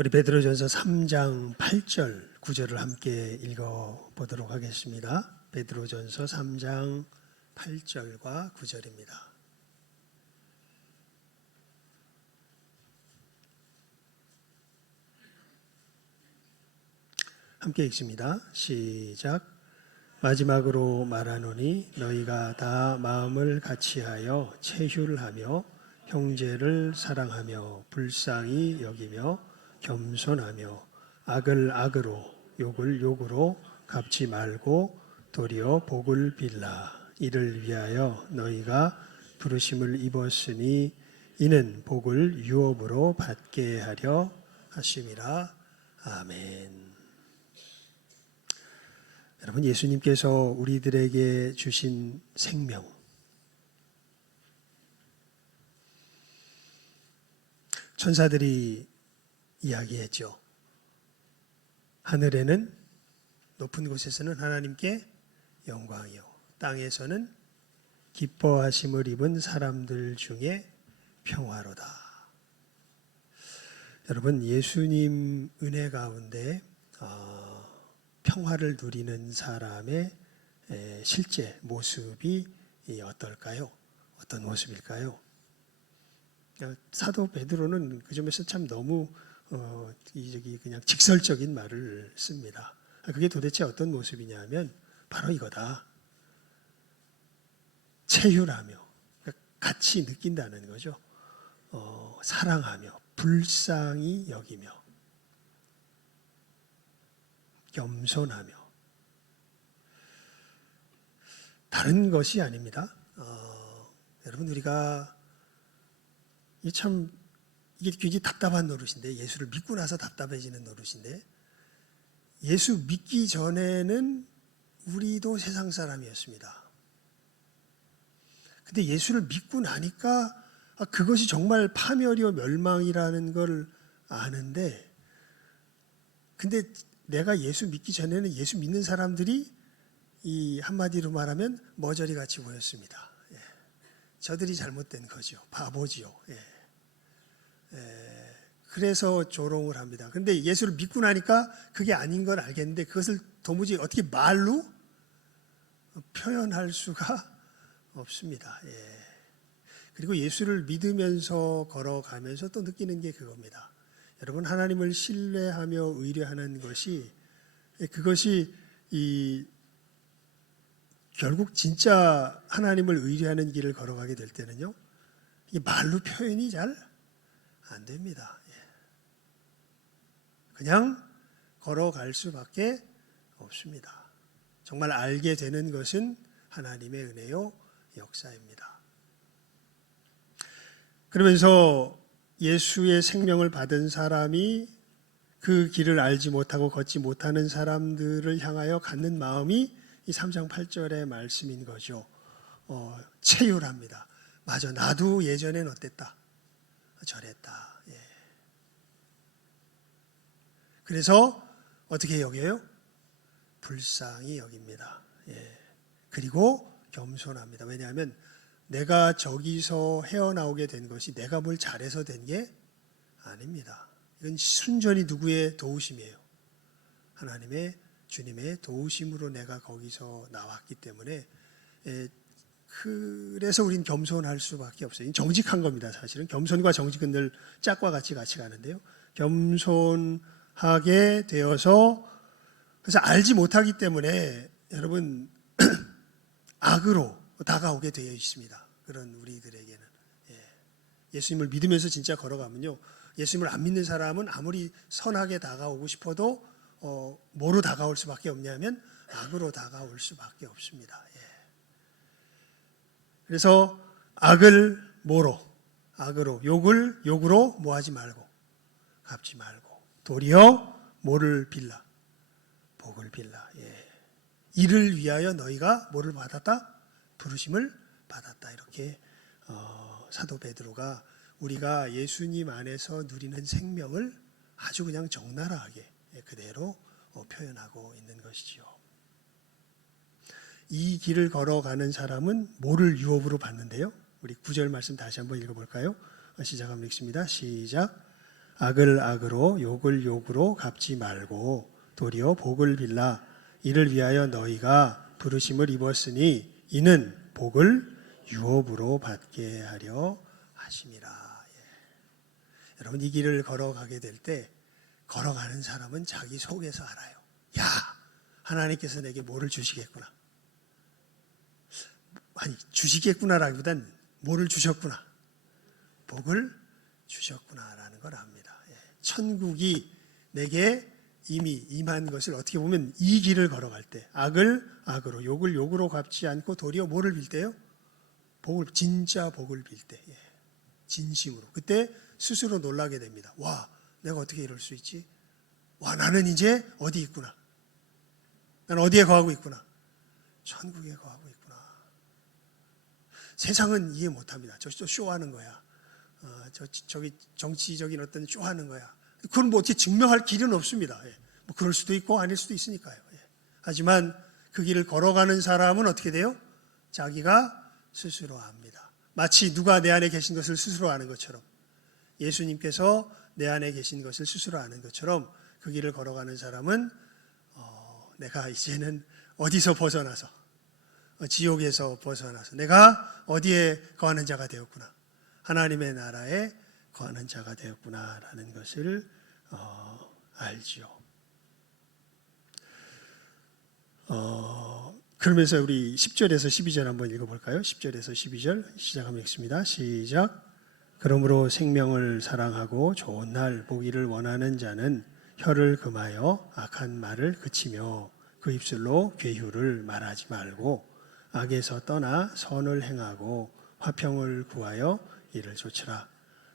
우리 베드로전서 3장 8절 9절을 함께 읽어보도록 하겠습니다. 베드로전서 3장 8절과 9절입니다. 함께 읽습니다. 시작. 마지막으로 말하노니 너희가 다 마음을 같이하여 체휼하며 형제를 사랑하며 불쌍히 여기며 겸손하며 악을 악으로 욕을 욕으로 갚지 말고 도리어 복을 빌라. 이를 위하여 너희가 부르심을 입었으니 이는 복을 유업으로 받게 하려 하심이라. 아멘. 여러분, 예수님께서 우리들에게 주신 생명, 천사들이 이야기했죠. 하늘에는, 높은 곳에서는 하나님께 영광이요, 땅에서는 기뻐하심을 입은 사람들 중에 평화로다. 여러분, 예수님 은혜 가운데 평화를 누리는 사람의 실제 모습이 어떨까요? 어떤 모습일까요? 사도 베드로는 그 점에서 참 너무 그냥 직설적인 말을 씁니다. 그게 도대체 어떤 모습이냐면 바로 이거다. 체휼하며, 같이 느낀다는 거죠. 사랑하며 불쌍히 여기며 겸손하며, 다른 것이 아닙니다. 여러분, 우리가 이게 굉장히 답답한 노릇인데, 예수를 믿고 나서 답답해지는 노릇인데, 예수 믿기 전에는 우리도 세상 사람이었습니다. 근데 예수를 믿고 나니까 그것이 정말 파멸이요 멸망이라는 걸 아는데, 근데 내가 예수 믿기 전에는 예수 믿는 사람들이 이 한마디로 말하면 머저리 같이 보였습니다. 저들이 잘못된 거죠. 바보지요. 그래서 조롱을 합니다. 그런데 예수를 믿고 나니까 그게 아닌 걸 알겠는데 그것을 도무지 어떻게 말로 표현할 수가 없습니다. 그리고 예수를 믿으면서 걸어가면서 또 느끼는 게 그겁니다. 여러분, 하나님을 신뢰하며 의뢰하는 것이, 그것이 결국 진짜 하나님을 의뢰하는 길을 걸어가게 될 때는요, 이게 말로 표현이 잘 안 됩니다. 그냥 걸어갈 수밖에 없습니다. 정말 알게 되는 것은 하나님의 은혜요 역사입니다. 그러면서 예수의 생명을 받은 사람이 그 길을 알지 못하고 걷지 못하는 사람들을 향하여 갖는 마음이 이 3장 8절의 말씀인 거죠. 체휼합니다. 맞아, 나도 예전엔 어땠다, 저랬다. 그래서 어떻게 여겨요? 불쌍히 여깁니다. 그리고 겸손합니다. 왜냐하면 내가 저기서 헤어나오게 된 것이 내가 뭘 잘해서 된 게 아닙니다. 이건 순전히 누구의 도우심이에요? 하나님의, 주님의 도우심으로 내가 거기서 나왔기 때문에, 그래서 우린 겸손할 수밖에 없어요. 정직한 겁니다. 사실은 겸손과 정직은 늘 짝과 같이 가는데요, 겸손하게 되어서, 그래서 알지 못하기 때문에 여러분 악으로 다가오게 되어 있습니다. 그런 우리들에게는. 예수님을 믿으면서 진짜 걸어가면요, 예수님을 안 믿는 사람은 아무리 선하게 다가오고 싶어도 뭐로 다가올 수밖에 없냐면 악으로 다가올 수밖에 없습니다. 그래서 악을 뭐로? 악으로, 욕을 욕으로 뭐하지 말고, 갚지 말고, 도리어 뭐를 빌라? 복을 빌라. 이를 위하여 너희가 뭐를 받았다? 부르심을 받았다. 이렇게 사도 베드로가 우리가 예수님 안에서 누리는 생명을 아주 그냥 적나라하게 그대로 표현하고 있는 것이지요. 이 길을 걸어가는 사람은 뭐를 유업으로 받는데요? 우리 9절 말씀 다시 한번 읽어볼까요? 시작하면 읽습니다. 시작. 악을 악으로 욕을 욕으로 갚지 말고 도리어 복을 빌라. 이를 위하여 너희가 부르심을 입었으니 이는 복을 유업으로 받게 하려 하심이라. 여러분, 이 길을 걸어가게 될 때 걸어가는 사람은 자기 속에서 알아요. 야, 하나님께서 내게 뭐를 주시겠구나. 아니, 주시겠구나라기보단 뭐를 주셨구나. 복을 주셨구나라는 걸 압니다. 천국이 내게 이미 임한 것을 어떻게 보면 이 길을 걸어갈 때 악을 악으로 욕을 욕으로 갚지 않고 도리어 뭐를 빌 때요? 복을, 진짜 복을 빌 때, 진심으로. 그때 스스로 놀라게 됩니다. 와, 내가 어떻게 이럴 수 있지? 와, 나는 이제 어디 있구나. 난 어디에 거하고 있구나. 천국에 거하고 있구나. 세상은 이해 못합니다. 저 쇼하는 거야. 저기 정치적인 어떤 쇼하는 거야. 그걸 뭐 어떻게 증명할 길은 없습니다. 뭐 그럴 수도 있고 아닐 수도 있으니까요. 하지만 그 길을 걸어가는 사람은 어떻게 돼요? 자기가 스스로 압니다. 마치 누가 내 안에 계신 것을 스스로 아는 것처럼, 예수님께서 내 안에 계신 것을 스스로 아는 것처럼 그 길을 걸어가는 사람은 내가 이제는 어디서 벗어나서, 지옥에서 벗어나서 내가 어디에 거하는 자가 되었구나. 하나님의 나라에 거하는 자가 되었구나라는 것을 알지요. 그러면서 우리 10절에서 12절 한번 읽어볼까요? 10절에서 12절 시작하면 읽습니다. 시작. 그러므로 생명을 사랑하고 좋은 날 보기를 원하는 자는 혀를 금하여 악한 말을 그치며 그 입술로 괴휴를 말하지 말고 악에서 떠나 선을 행하고 화평을 구하여 이를 좇으라.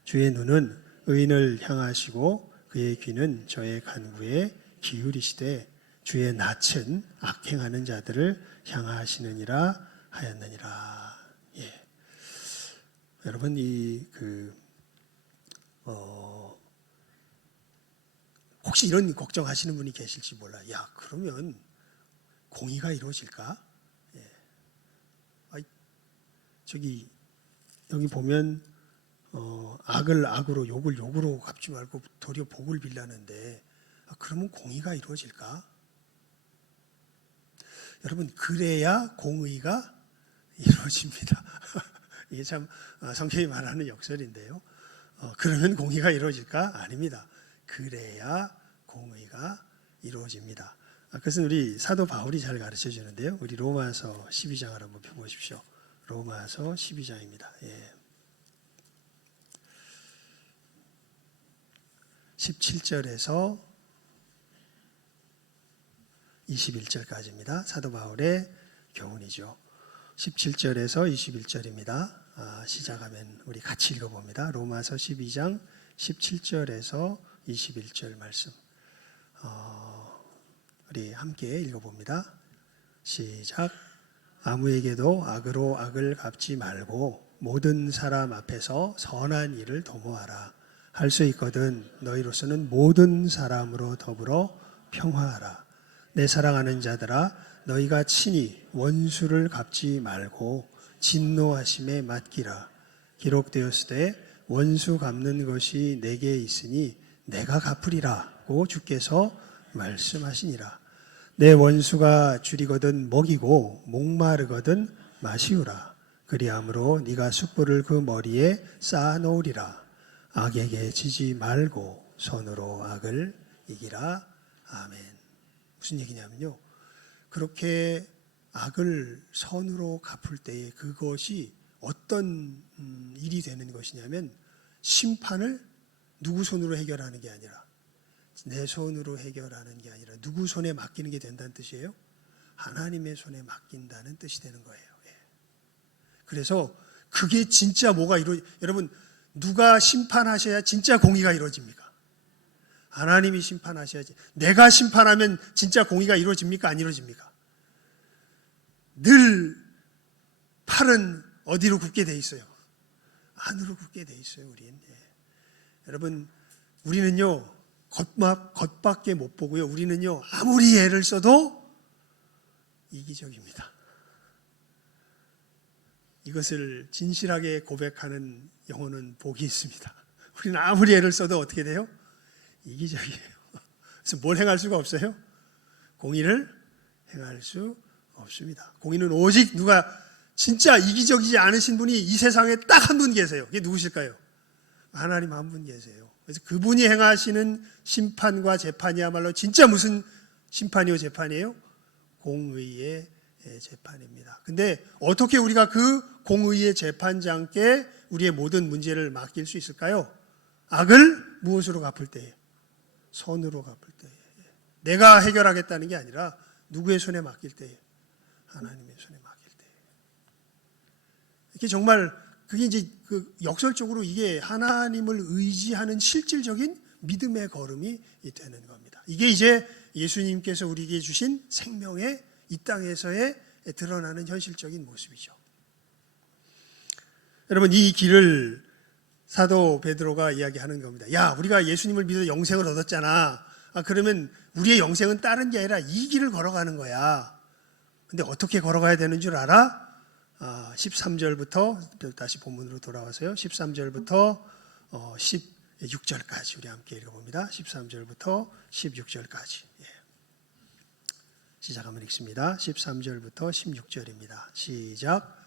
주의 눈은 의인을 향하시고 그의 귀는 저의 간구에 기울이시되 주의 낯은 악행하는 자들을 향하시느니라 하였느니라. 예. 여러분, 혹시 이런 걱정하시는 분이 계실지 몰라요. 야, 그러면 공의가 이루어질까? 예. 여기 보면 악을 악으로 욕을 욕으로 갚지 말고 도리어 복을 빌라는데, 그러면 공의가 이루어질까? 여러분, 그래야 공의가 이루어집니다. 이게 참 성경이 말하는 역설인데요. 그러면 공의가 이루어질까? 아닙니다. 그래야 공의가 이루어집니다. 그것은 우리 사도 바울이 잘 가르쳐 주는데요. 우리 로마서 12장을 한번 펴보십시오. 로마서 12장입니다. 예. 17절에서 21절까지입니다. 사도 바울의 교훈이죠. 17절에서 21절입니다. 시작하면 우리 같이 읽어봅니다. 로마서 12장 17절에서 21절 말씀. 우리 함께 읽어봅니다. 시작. 아무에게도 악으로 악을 갚지 말고 모든 사람 앞에서 선한 일을 도모하라. 할 수 있거든 너희로서는 모든 사람으로 더불어 평화하라. 내 사랑하는 자들아, 너희가 친히 원수를 갚지 말고 진노하심에 맡기라. 기록되었으되 원수 갚는 것이 내게 있으니 내가 갚으리라고 주께서 말씀하시니라. 내 원수가 줄이거든 먹이고 목마르거든 마시우라. 그리함으로 네가 숯불을 그 머리에 쌓아 놓으리라. 악에게 지지 말고 손으로 악을 이기라. 아멘. 무슨 얘기냐면요, 그렇게 악을 선으로 갚을 때에 그것이 어떤 일이 되는 것이냐면, 심판을 누구 손으로 해결하는 게 아니라, 내 손으로 해결하는 게 아니라 누구 손에 맡기는 게 된다는 뜻이에요? 하나님의 손에 맡긴다는 뜻이 되는 거예요. 그래서 그게 진짜 여러분, 누가 심판하셔야 진짜 공의가 이루어집니까? 하나님이 심판하셔야지. 내가 심판하면 진짜 공의가 이루어집니까? 안 이루어집니까? 늘 팔은 어디로 굽게 돼 있어요? 안으로 굽게 돼 있어요, 우린. 여러분, 우리는요, 겉밖에 못 보고요, 우리는요, 아무리 애를 써도 이기적입니다. 이것을 진실하게 고백하는 영혼은 복이 있습니다. 우리는 아무리 애를 써도 어떻게 돼요? 이기적이에요. 그래서 뭘 행할 수가 없어요? 공의를 행할 수 없습니다. 공의는 오직 누가 진짜 이기적이지 않으신 분이 이 세상에 딱 한 분 계세요. 그게 누구실까요? 하나님 한 분 계세요. 그래서 그분이 행하시는 심판과 재판이야말로 진짜 무슨 심판이요 재판이에요? 공의의 재판입니다. 근데 어떻게 우리가 그 공의의 재판장께 우리의 모든 문제를 맡길 수 있을까요? 악을 무엇으로 갚을 때에? 선으로 갚을 때에. 내가 해결하겠다는 게 아니라 누구의 손에 맡길 때에? 하나님의 손에 맡길 때에. 이게 정말 그게 이제 그 역설적으로 이게 하나님을 의지하는 실질적인 믿음의 걸음이 되는 겁니다. 이게 이제 예수님께서 우리에게 주신 생명의 이 땅에서의 드러나는 현실적인 모습이죠. 여러분, 이 길을 사도 베드로가 이야기하는 겁니다. 야, 우리가 예수님을 믿어 영생을 얻었잖아. 그러면 우리의 영생은 다른 게 아니라 이 길을 걸어가는 거야. 근데 어떻게 걸어가야 되는 줄 알아? 13절부터 다시 본문으로 돌아와서요. 13절부터 16절까지 우리 함께 읽어봅니다. 13절부터 16절까지. 시작하면 읽습니다. 13절부터 16절입니다. 시작.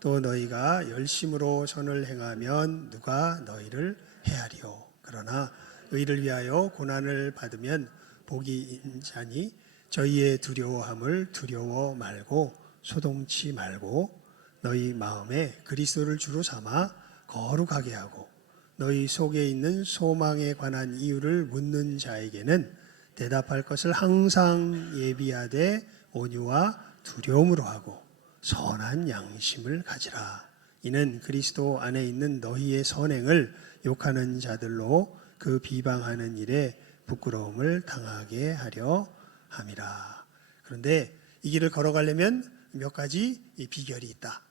또 너희가 열심으로 선을 행하면 누가 너희를 해하리요. 그러나 의를 위하여 고난을 받으면 복이 있자니 저희의 두려워함을 두려워 말고 소동치 말고 너희 마음에 그리스도를 주로 삼아 거룩하게 하고 너희 속에 있는 소망에 관한 이유를 묻는 자에게는 대답할 것을 항상 예비하되 온유와 두려움으로 하고 선한 양심을 가지라. 이는 그리스도 안에 있는 너희의 선행을 욕하는 자들로 그 비방하는 일에 부끄러움을 당하게 하려 함이라. 그런데 이 길을 걸어가려면 몇 가지 비결이 있다.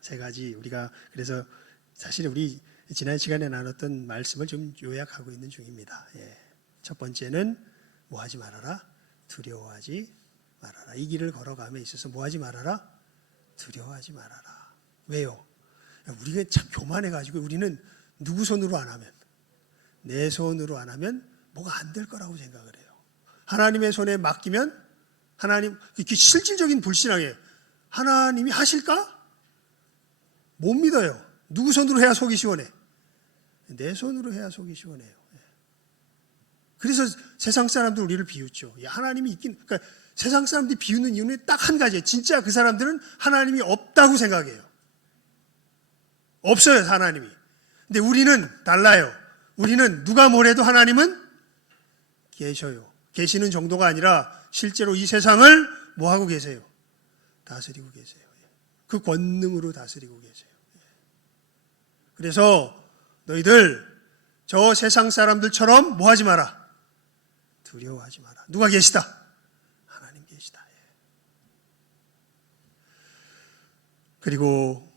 세 가지. 우리가 그래서 사실 우리 지난 시간에 나눴던 말씀을 좀 요약하고 있는 중입니다. 첫 번째는 뭐 하지 말아라? 두려워하지 말아라. 이 길을 걸어감에 있어서 뭐 하지 말아라? 두려워하지 말아라. 왜요? 우리가 참 교만해가지고 우리는 누구 손으로 안 하면, 내 손으로 안 하면 뭐가 안 될 거라고 생각을 해요. 하나님의 손에 맡기면 하나님, 이렇게 실질적인 불신앙이에요. 하나님이 하실까? 못 믿어요. 누구 손으로 해야 속이 시원해? 내 손으로 해야 속이 시원해요. 그래서 세상 사람들 우리를 비웃죠. 하나님이 있긴, 그러니까 세상 사람들이 비웃는 이유는 딱 한 가지예요. 진짜 그 사람들은 하나님이 없다고 생각해요. 없어요, 하나님이. 근데 우리는 달라요. 우리는 누가 뭐래도 하나님은 계셔요. 계시는 정도가 아니라 실제로 이 세상을 뭐 하고 계세요? 다스리고 계세요. 그 권능으로 다스리고 계세요. 그래서 너희들 저 세상 사람들처럼 뭐 하지 마라? 두려워하지 마라. 누가 계시다? 하나님 계시다. 그리고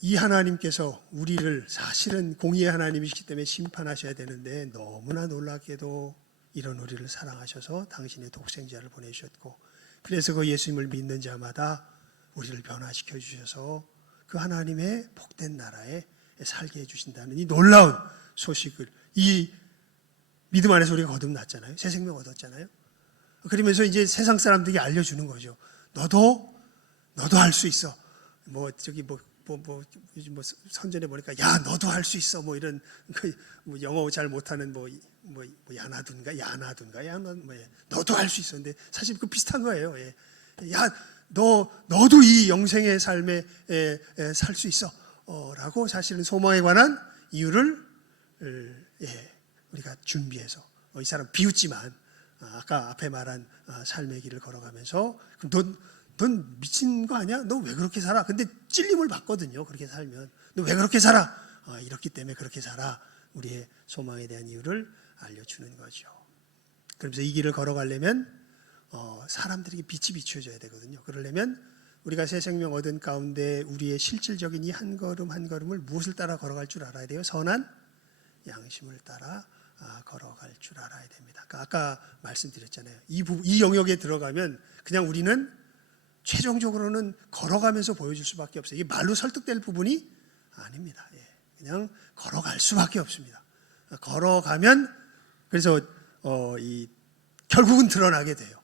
이 하나님께서 우리를 사실은 공의의 하나님이시기 때문에 심판하셔야 되는데 너무나 놀랍게도 이런 우리를 사랑하셔서 당신의 독생자를 보내주셨고 그래서 그 예수님을 믿는 자마다 우리를 변화시켜 주셔서 그 하나님의 복된 나라에 살게 해주신다는 이 놀라운 소식을 이 믿음 안에서 우리가 거듭났잖아요. 새 생명 얻었잖아요. 그러면서 이제 세상 사람들에게 알려주는 거죠. 너도 할 수 있어. 요즘 선전에 보니까 야 너도 할 수 있어. 뭐 이런 영어 잘 못하는 야나둔가 너도 할 수 있어. 근데 사실 그 비슷한 거예요. 야 너도 이 영생의 삶에 살 수 있어. 라고 사실은 소망에 관한 이유를 우리가 준비해서 이 사람 비웃지만 아까 앞에 말한 삶의 길을 걸어가면서 넌 미친 거 아니야? 너 왜 그렇게 살아? 근데 찔림을 받거든요. 그렇게 살면 너 왜 그렇게 살아? 이렇기 때문에 그렇게 살아. 우리의 소망에 대한 이유를 알려주는 거죠. 그러면서 이 길을 걸어가려면 사람들에게 빛이 비춰져야 되거든요. 그러려면 우리가 새 생명 얻은 가운데 우리의 실질적인 이 한 걸음 한 걸음을 무엇을 따라 걸어갈 줄 알아야 돼요? 선한 양심을 따라 걸어갈 줄 알아야 됩니다. 아까 말씀드렸잖아요. 이 영역에 들어가면 그냥 우리는 최종적으로는 걸어가면서 보여줄 수밖에 없어요. 이게 말로 설득될 부분이 아닙니다. 그냥 걸어갈 수밖에 없습니다. 걸어가면 그래서 결국은 드러나게 돼요.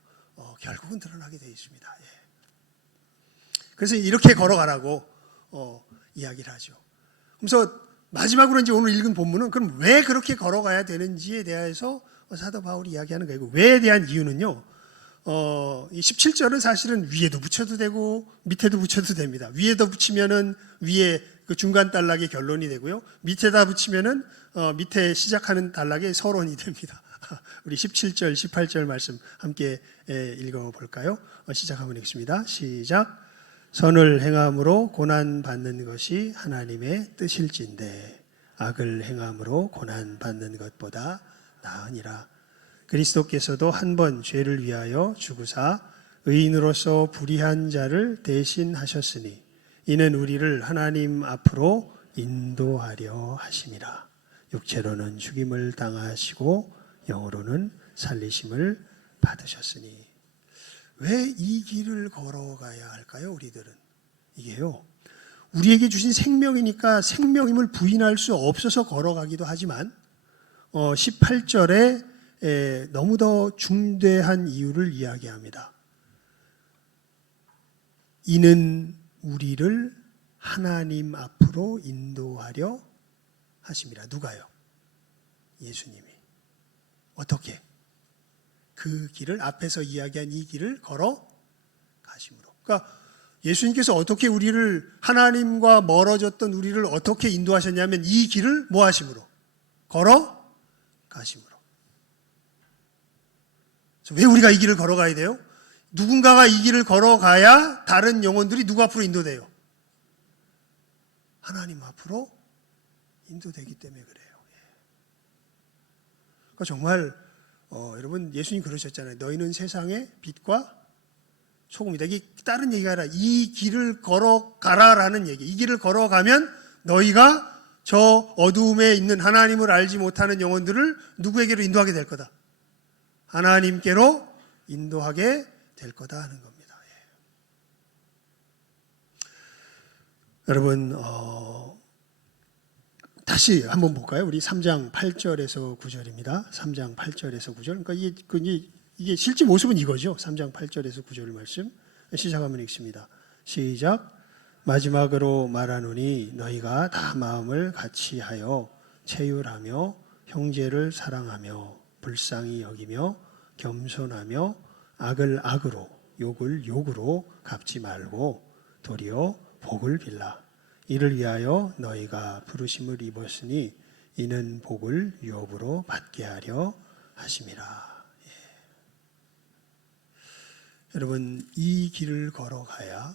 결국은 드러나게 되어 있습니다. 예. 그래서 이렇게 걸어가라고 이야기를 하죠. 그래서 마지막으로 이제 오늘 읽은 본문은 그럼 왜 그렇게 걸어가야 되는지에 대해서 사도 바울이 이야기하는 거예요. 왜에 대한 이유는요. 이 17절은 사실은 위에도 붙여도 되고 밑에도 붙여도 됩니다. 위에도 붙이면은 위에 그 중간 단락의 결론이 되고요. 밑에다 붙이면은 밑에 시작하는 단락의 서론이 됩니다. 우리 17절, 18절 말씀 함께 읽어볼까요? 시작하면 읽습니다. 시작. 선을 행함으로 고난 받는 것이 하나님의 뜻일진데 악을 행함으로 고난 받는 것보다 나으니라. 그리스도께서도 한 번 죄를 위하여 죽으사 의인으로서 불의한 자를 대신하셨으니 이는 우리를 하나님 앞으로 인도하려 하심이라. 육체로는 죽임을 당하시고 영으로는 살리심을 받으셨으니. 왜 이 길을 걸어가야 할까요? 우리들은 이게요, 우리에게 주신 생명이니까 생명임을 부인할 수 없어서 걸어가기도 하지만 18절에 너무 더 중대한 이유를 이야기합니다. 이는 우리를 하나님 앞으로 인도하려 하심이라. 누가요? 예수님이. 어떻게? 그 길을, 앞에서 이야기한 이 길을 걸어 가심으로. 그러니까 예수님께서 어떻게 우리를, 하나님과 멀어졌던 우리를 어떻게 인도하셨냐면 이 길을 뭐 하심으로? 걸어 가심으로. 왜 우리가 이 길을 걸어가야 돼요? 누군가가 이 길을 걸어가야 다른 영혼들이 누구 앞으로 인도돼요? 하나님 앞으로 인도되기 때문에 그래요. 그러니까 정말 여러분, 예수님 그러셨잖아요. 너희는 세상의 빛과 소금이다. 이게 다른 얘기가 아니라 이 길을 걸어가라라는 얘기. 이 길을 걸어가면 너희가 저 어두움에 있는 하나님을 알지 못하는 영혼들을 누구에게로 인도하게 될 거다. 하나님께로 인도하게 될 거다 하는 겁니다. 예. 여러분, 다시 한번 볼까요? 우리 3장 8절에서 9절입니다. 3장 8절에서 9절. 그러니까 이게 실제 모습은 이거죠. 3장 8절에서 9절 말씀. 시작하면 읽습니다. 시작. 마지막으로 말하노니 너희가 다 마음을 같이하여 체휼하며 형제를 사랑하며 불쌍히 여기며 겸손하며 악을 악으로 욕을 욕으로 갚지 말고 도리어 복을 빌라. 이를 위하여 너희가 부르심을 입었으니 이는 복을 유업으로 받게 하려 하심이라. 예. 여러분, 이 길을 걸어가야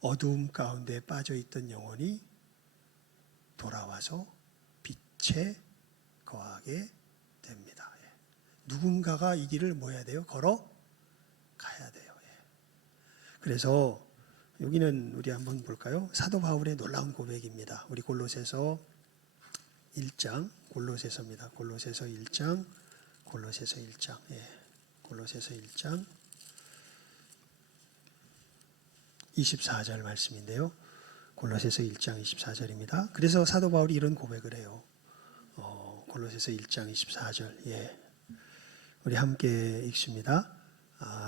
어두움 가운데 빠져있던 영혼이 돌아와서 빛에 거하게 됩니다. 예. 누군가가 이 길을 뭐 해야 돼요? 걸어가야 돼요. 예. 그래서 여기는 우리 한번 볼까요? 사도 바울의 놀라운 고백입니다. 우리 골로새서 1장, 골로새서입니다. 골로새서 1장, 골로새서 1장, 예, 골로새서 1장 24절 말씀인데요. 골로새서 1장 24절입니다. 그래서 사도 바울이 이런 고백을 해요. 골로새서 1장 24절, 예, 우리 함께 읽습니다.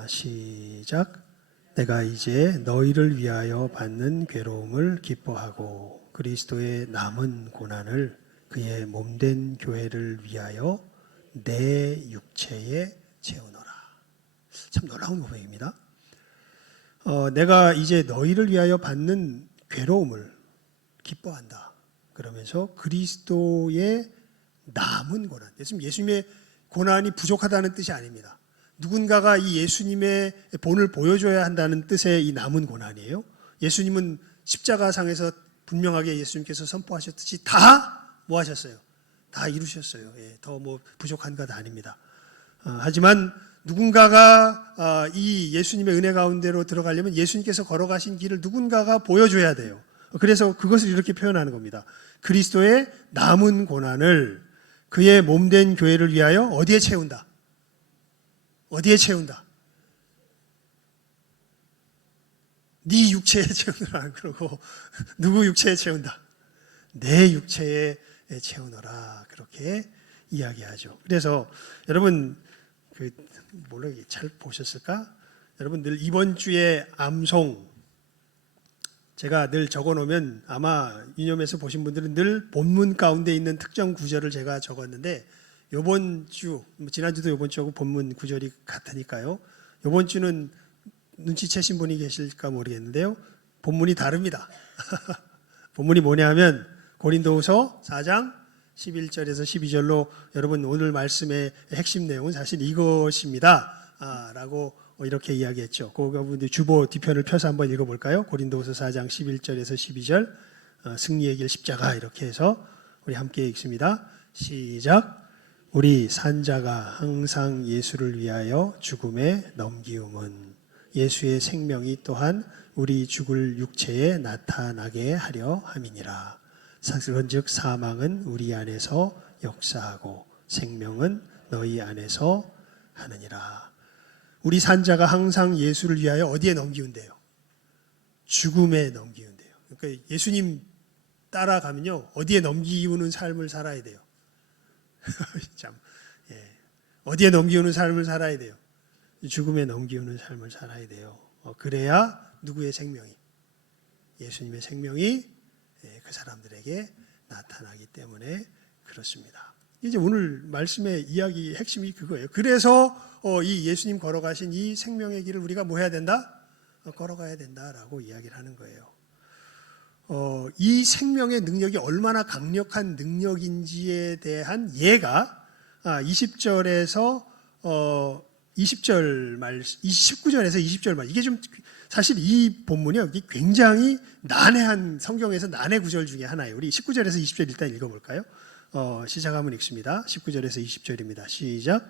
시작. 내가 이제 너희를 위하여 받는 괴로움을 기뻐하고 그리스도의 남은 고난을 그의 몸된 교회를 위하여 내 육체에 채우노라. 참 놀라운 고백입니다. 내가 이제 너희를 위하여 받는 괴로움을 기뻐한다. 그러면서 그리스도의 남은 고난. 예수님의 고난이 부족하다는 뜻이 아닙니다. 누군가가 이 예수님의 본을 보여줘야 한다는 뜻의 이 남은 고난이에요. 예수님은 십자가상에서 분명하게 예수님께서 선포하셨듯이 다 뭐 하셨어요? 다 이루셨어요. 예, 더 뭐 부족한 것 아닙니다. 하지만 누군가가 이 예수님의 은혜 가운데로 들어가려면 예수님께서 걸어가신 길을 누군가가 보여줘야 돼요. 그래서 그것을 이렇게 표현하는 겁니다. 그리스도의 남은 고난을 그의 몸된 교회를 위하여 어디에 채운다? 어디에 채운다? 네 육체에 채운다. 그러고 누구 육체에 채운다? 내 육체에 채우노라 그렇게 이야기하죠. 그래서 여러분 잘 보셨을까? 여러분 늘 이번 주에 암송 제가 늘 적어놓으면 아마 유념해서 보신 분들은 늘 본문 가운데 있는 특정 구절을 제가 적었는데 이번 주 지난주도 이번 주하고 본문 구절이 같으니까요. 이번 주는 눈치채신 분이 계실까 모르겠는데요. 본문이 다릅니다. 본문이 뭐냐면 고린도후서 4장 11절에서 12절로 여러분 오늘 말씀의 핵심 내용은 사실 이것입니다. 라고 이렇게 이야기했죠. 그 주보 뒤편을 펴서 한번 읽어볼까요? 고린도후서 4장 11절에서 12절 승리의 길 십자가 이렇게 해서 우리 함께 읽습니다. 시작. 우리 산자가 항상 예수를 위하여 죽음에 넘기움은 예수의 생명이 또한 우리 죽을 육체에 나타나게 하려 함이니라. 그런즉 사망은 우리 안에서 역사하고 생명은 너희 안에서 하느니라. 우리 산자가 항상 예수를 위하여 어디에 넘기운대요? 죽음에 넘기운대요. 그러니까 예수님 따라가면요 어디에 넘기우는 삶을 살아야 돼요. 참, 어디에 넘기우는 삶을 살아야 돼요. 죽음에 넘기우는 삶을 살아야 돼요. 그래야 누구의 생명이? 예수님의 생명이 그 사람들에게 나타나기 때문에 그렇습니다. 이제 오늘 말씀의 이야기 핵심이 그거예요. 그래서 이 예수님 걸어가신 이 생명의 길을 우리가 뭐 해야 된다? 걸어가야 된다라고 이야기를 하는 거예요. 이 생명의 능력이 얼마나 강력한 능력인지에 대한 예가 20절에서 20절 말, 19절에서 20절 말 이게 좀 사실 이 본문이 굉장히 난해한 성경에서 난해 구절 중에 하나예요. 우리 19절에서 20절 일단 읽어볼까요? 시작하면 읽습니다. 19절에서 20절입니다. 시작.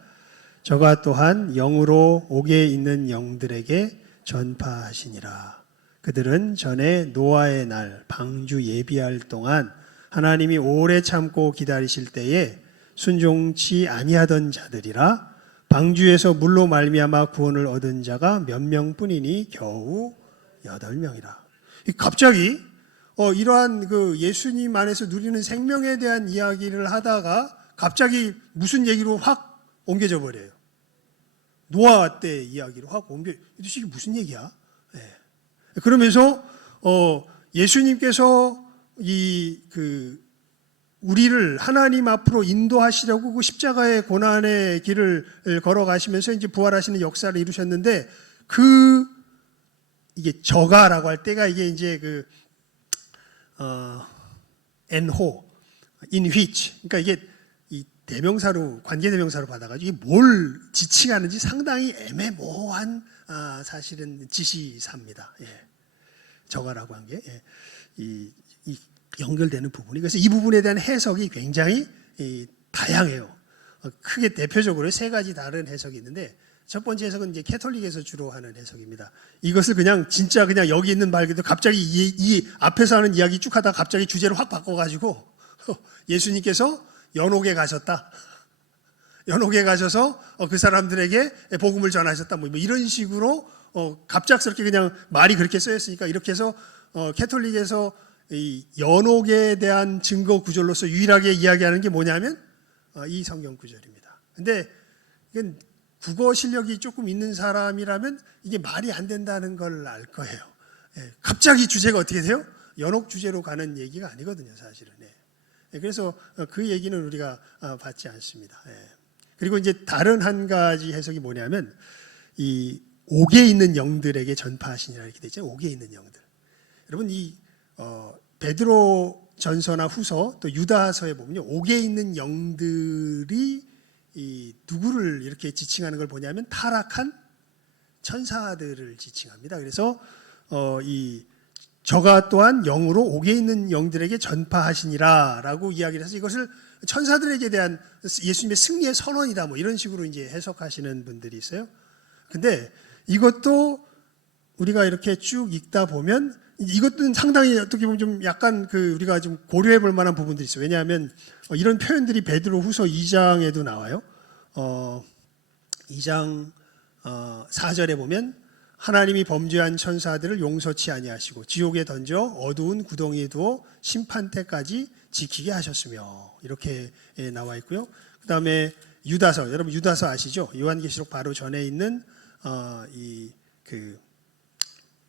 저가 또한 영으로 옥에 있는 영들에게 전파하시니라. 그들은 전에 노아의 날 방주 예비할 동안 하나님이 오래 참고 기다리실 때에 순종치 아니하던 자들이라. 방주에서 물로 말미암아 구원을 얻은 자가 몇 명뿐이니 겨우 8명이라. 갑자기 이러한 그 예수님 안에서 누리는 생명에 대한 이야기를 하다가 갑자기 무슨 얘기로 확 옮겨져 버려요. 노아 때 이야기로 확 옮겨. 이게 무슨 얘기야? 네. 그러면서 예수님께서 우리를 하나님 앞으로 인도하시려고 그 십자가의 고난의 길을 걸어가시면서 이제 부활하시는 역사를 이루셨는데 이게 저가라고 할 때가 이게 이제 엔호, in which 그러니까 이게 이 대명사로 관계 대명사로 받아가지고 이게 뭘 지칭하는지 상당히 애매모호한 사실은 지시사입니다. 예. 저가라고 한 게 이 연결되는 부분이 그래서 이 부분에 대한 해석이 굉장히 다양해요. 크게 대표적으로 세 가지 다른 해석이 있는데 첫 번째 해석은 이제 캐톨릭에서 주로 하는 해석입니다. 이것을 진짜 그냥 여기 있는 말 그대로 갑자기 이 앞에서 하는 이야기 쭉 하다가 갑자기 주제를 확 바꿔가지고 예수님께서 연옥에 가셨다. 연옥에 가셔서 그 사람들에게 복음을 전하셨다. 뭐 이런 식으로 갑작스럽게 그냥 말이 그렇게 쓰였으니까 이렇게 해서 캐톨릭에서 이 연옥에 대한 증거 구절로서 유일하게 이야기하는 게 뭐냐면 이 성경 구절입니다. 근데 이건 국어 실력이 조금 있는 사람이라면 이게 말이 안 된다는 걸 알 거예요. 갑자기 주제가 어떻게 돼요? 연옥 주제로 가는 얘기가 아니거든요, 사실은. 그래서 그 얘기는 우리가 받지 않습니다. 그리고 이제 다른 한 가지 해석이 뭐냐면 이 옥에 있는 영들에게 전파하시니라 이렇게 되죠. 옥에 있는 영들. 여러분 베드로 전서나 후서 또 유다서에 보면요, 옥에 있는 영들이 누구를 이렇게 지칭하는 걸 보냐면 타락한 천사들을 지칭합니다. 그래서 저가 또한 영으로 옥에 있는 영들에게 전파하시니라라고 이야기를 해서 이것을 천사들에게 대한 예수님의 승리의 선언이다 뭐 이런 식으로 이제 해석하시는 분들이 있어요. 근데 이것도 우리가 이렇게 쭉 읽다 보면 이것도 상당히 어떻게 보면 좀 약간 우리가 좀 고려해 볼 만한 부분들이 있어요. 왜냐하면 이런 표현들이 베드로 후서 2장에도 나와요. 2장 4절에 보면 하나님이 범죄한 천사들을 용서치 아니하시고 지옥에 던져 어두운 구덩이에 두어 심판 때까지 지키게 하셨으며 이렇게 나와 있고요. 그 다음에 유다서, 여러분 유다서 아시죠? 요한계시록 바로 전에 있는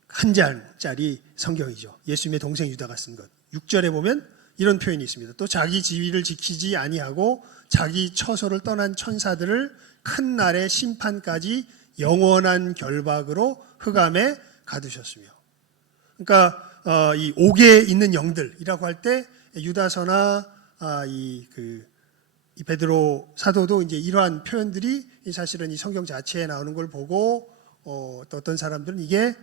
한 장짜리 성경이죠. 예수님의 동생 유다가 쓴 것. 6절에 보면 이런 표현이 있습니다. 또 자기 지위를 지키지 아니하고 자기 처소를 떠난 천사들을 큰 날의 심판까지 영원한 결박으로 흑암에 가두셨으며. 그러니까 이 옥에 있는 영들이라고 할 때 유다서나 이 베드로 사도도 이제 이러한 표현들이 사실은 이 성경 자체에 나오는 걸 보고 또 어떤 사람들은 이게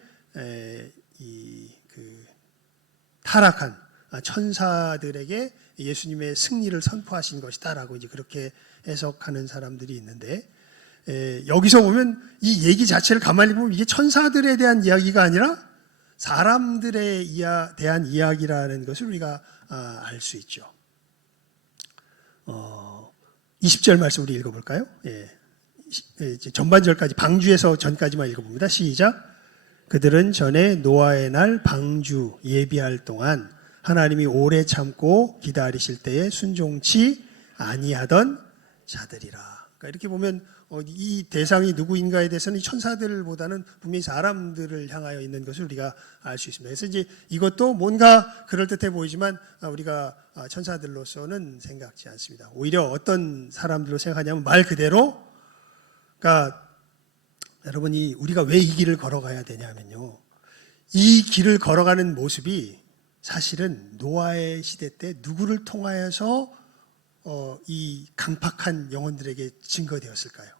타락한 천사들에게 예수님의 승리를 선포하신 것이다라고 이제 그렇게 해석하는 사람들이 있는데, 여기서 보면 이 얘기 자체를 가만히 보면 이게 천사들에 대한 이야기가 아니라 사람들에 대한 이야기라는 것을 우리가 알 수 있죠. 20절 말씀 우리 읽어볼까요? 전반절까지, 방주에서 전까지만 읽어봅니다. 시작. 그들은 전에 노아의 날 방주 예비할 동안 하나님이 오래 참고 기다리실 때에 순종치 아니하던 자들이라. 그러니까 이렇게 보면 이 대상이 누구인가에 대해서는 천사들보다는 분명히 사람들을 향하여 있는 것을 우리가 알 수 있습니다. 그래서 이제 이것도 뭔가 그럴듯해 보이지만 우리가 천사들로서는 생각지 않습니다. 오히려 어떤 사람들로 생각하냐면 말 그대로, 그러니까 여러분이 우리가 왜 이 길을 걸어가야 되냐면요, 이 길을 걸어가는 모습이 사실은 노아의 시대 때 누구를 통하여서 이 강팍한 영혼들에게 증거되었을까요?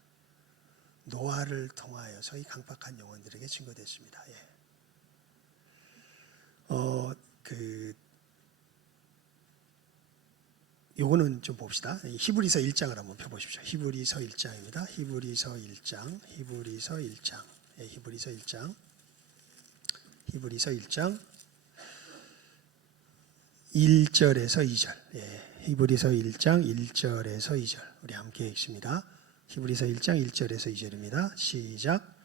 노아를 통하여서 이 강팍한 영혼들에게 증거됐습니다. 요거는 좀 봅시다. 히브리서 1장을 한번 펴보십시오. 히브리서 1장입니다. 히브리서 1장. 히브리서 1장 1절에서 2절. 히브리서 1장 1절에서 2절. 우리 함께 읽습니다. 히브리서 1장 1절에서 2절입니다. 시작.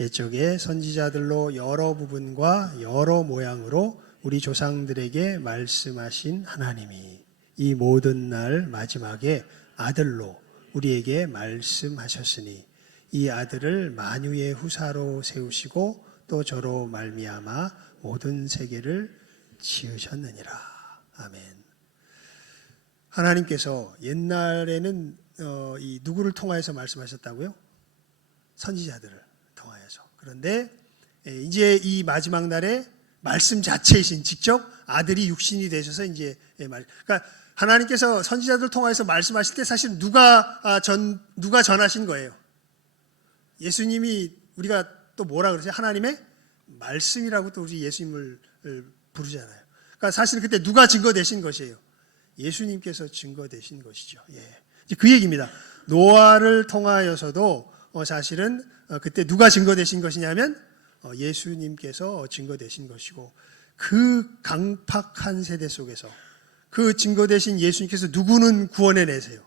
옛적에 선지자들로 여러 부분과 여러 모양으로 우리 조상들에게 말씀하신 하나님이 이 모든 날 마지막에 아들로 우리에게 말씀하셨으니 이 아들을 만유의 후사로 세우시고 또 저로 말미암아 모든 세계를 지으셨느니라. 아멘. 하나님께서 옛날에는 이 누구를 통하여서 말씀하셨다고요? 선지자들을 통하여서. 그런데 이제 이 마지막 날에 말씀 자체이신 직접 아들이 육신이 되셔서 이제 그러니까 하나님께서 선지자들 통하여서 말씀하실 때 사실 누가 전하신 거예요? 예수님이, 우리가 또 뭐라 그러죠? 하나님의 말씀이라고 또 우리 예수님을 부르잖아요. 그러니까 사실 그때 누가 증거되신 것이에요? 예수님께서 증거되신 것이죠. 그 얘기입니다. 노아를 통하여서도 사실은 그때 누가 증거되신 것이냐면 예수님께서 증거되신 것이고, 그 강팍한 세대 속에서 그 증거되신 예수님께서 누구는 구원해 내세요?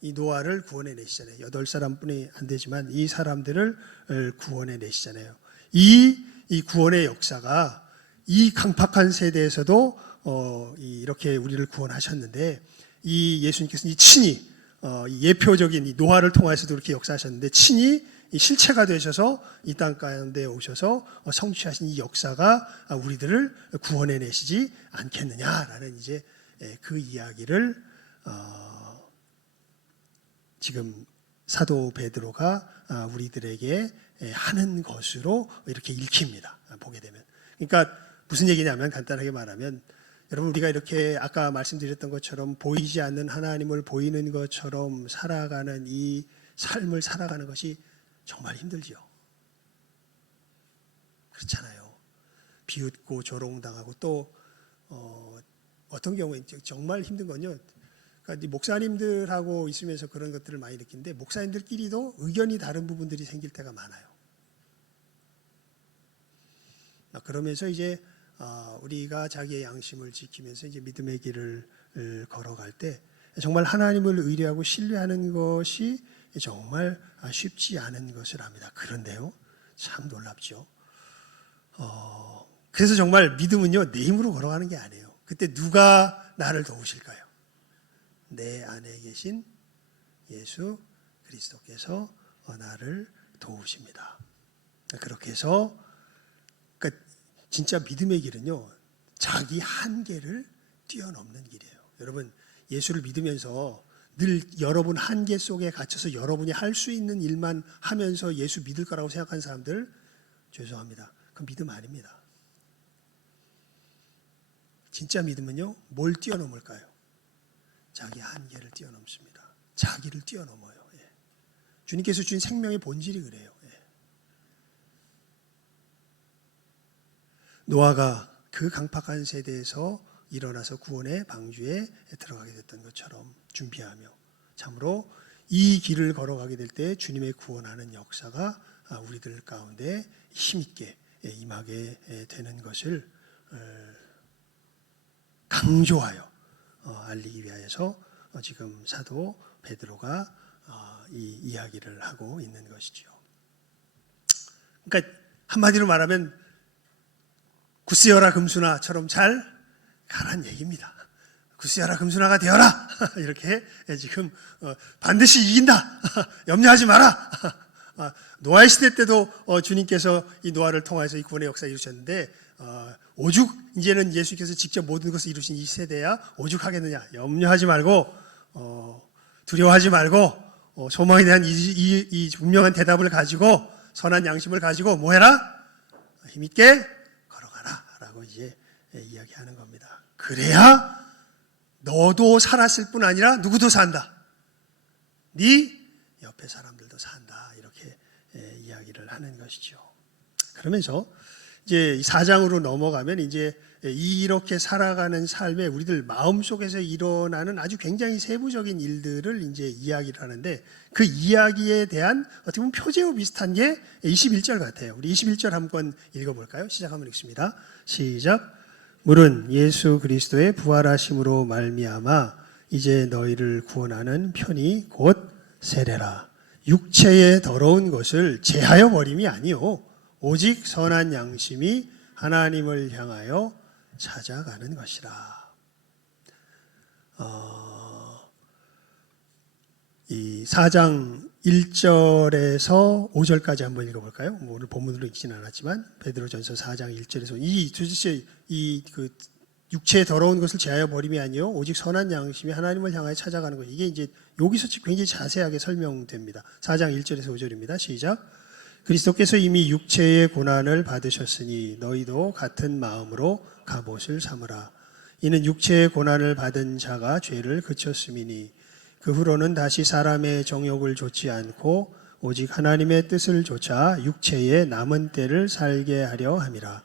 이 노아를 구원해 내시잖아요. 8사람뿐이 안 되지만 이 사람들을 구원해 내시잖아요. 이 구원의 역사가 이 강팍한 세대에서도 이렇게 우리를 구원하셨는데, 이 예수님께서 친히 예표적인 이 노아를 통해서도 이렇게 역사하셨는데 친히 이 실체가 되셔서 이 땅 가운데 오셔서 성취하신 이 역사가 우리들을 구원해 내시지 않겠느냐라는 이제 그 이야기를 지금 사도 베드로가 우리들에게 하는 것으로 이렇게 읽힙니다. 보게 되면. 그러니까 무슨 얘기냐면, 간단하게 말하면 여러분, 우리가 이렇게 아까 말씀드렸던 것처럼 보이지 않는 하나님을 보이는 것처럼 살아가는 이 삶을 살아가는 것이 정말 힘들지요. 그렇잖아요. 비웃고 조롱당하고 또 어떤 경우에 정말 힘든 건요, 그러니까 목사님들하고 있으면서 그런 것들을 많이 느끼는데 목사님들끼리도 의견이 다른 부분들이 생길 때가 많아요. 그러면서 이제 우리가 자기의 양심을 지키면서 이제 믿음의 길을 걸어갈 때 정말 하나님을 의뢰하고 신뢰하는 것이 정말 쉽지 않은 것을 압니다. 그런데요, 참 놀랍죠. 그래서 정말 믿음은요, 내 힘으로 걸어가는 게 아니에요. 그때 누가 나를 도우실까요? 내 안에 계신 예수 그리스도께서 나를 도우십니다. 그렇게 해서 그러니까 진짜 믿음의 길은요, 자기 한계를 뛰어넘는 길이에요. 여러분, 예수를 믿으면서 늘 여러분 한계 속에 갇혀서 여러분이 할 수 있는 일만 하면서 예수 믿을 거라고 생각하는 사람들, 죄송합니다. 그건 믿음 아닙니다. 진짜 믿음은요, 뭘 뛰어넘을까요? 자기 한계를 뛰어넘습니다. 자기를 뛰어넘어요. 예. 주님께서 주신 생명의 본질이 그래요. 예. 노아가 그 강팍한 세대에서 일어나서 구원의 방주에 들어가게 됐던 것처럼 준비하며, 참으로 이 길을 걸어가게 될 때 주님의 구원하는 역사가 우리들 가운데 힘있게 임하게 되는 것을 강조하여 알리기 위하여서 지금 사도 베드로가 이 이야기를 하고 있는 것이죠. 그러니까 한마디로 말하면 구스여라 금수나처럼 잘 가란 얘기입니다. 구스여라 금수나가 되어라. 이렇게 지금 반드시 이긴다. 염려하지 마라. 노아의 시대 때도 주님께서 이 노아를 통해서 이 구원의 역사를 이루셨는데, 오죽 이제는 예수께서 직접 모든 것을 이루신 이 세대야 오죽하겠느냐. 염려하지 말고 두려워하지 말고 소망에 대한 이 분명한 대답을 가지고 선한 양심을 가지고 뭐 해라? 힘있게 걸어가라 라고 이제 이야기하는 겁니다. 그래야 너도 살았을 뿐 아니라 누구도 산다. 네 옆에 사람들도 산다. 이렇게 이야기를 하는 것이죠. 그러면서 이제 4장으로 넘어가면 이제 이렇게 살아가는 삶에 우리들 마음속에서 일어나는 아주 굉장히 세부적인 일들을 이제 이야기를 하는데, 그 이야기에 대한 어떻게 보면 표제와 비슷한 게 21절 같아요. 우리 21절 한번 읽어볼까요? 시작하면 읽습니다. 시작. 물은 예수 그리스도의 부활하심으로 말미암아 이제 너희를 구원하는 편이 곧 세례라. 육체의 더러운 것을 제하여 버림이 아니요 오직 선한 양심이 하나님을 향하여 찾아가는 것이라. 이 4장 1절에서 5절까지 한번 읽어볼까요? 오늘 본문으로 읽지는 않았지만 베드로전서 4장 1절에서 이 육체의 더러운 것을 제하여 버림이 아니요 오직 선한 양심이 하나님을 향하여 찾아가는 것. 이게 이제 여기서 굉장히 자세하게 설명됩니다. 4장 1절에서 5절입니다. 시작. 그리스도께서 이미 육체의 고난을 받으셨으니 너희도 같은 마음으로 갑옷을 삼으라. 이는 육체의 고난을 받은 자가 죄를 그쳤음이니 그 후로는 다시 사람의 정욕을 좇지 않고 오직 하나님의 뜻을 좇아 육체의 남은 때를 살게 하려 함이라.